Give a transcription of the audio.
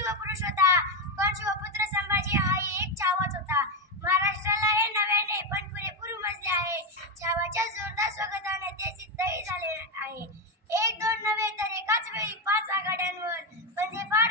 शिवपुरुष होता, पण शिवपुत्र संभाजी हाही एक छावाच होता. महाराष्ट्राला हे नव्याने पण पुरेपूर उमजले आहे. छावाच्या जोरदार स्वागताने ते सिद्धही झाले आहे. एक दोन नव्हे तर एकाच वेळी 5 आघाड्यांवर म्हणजे फार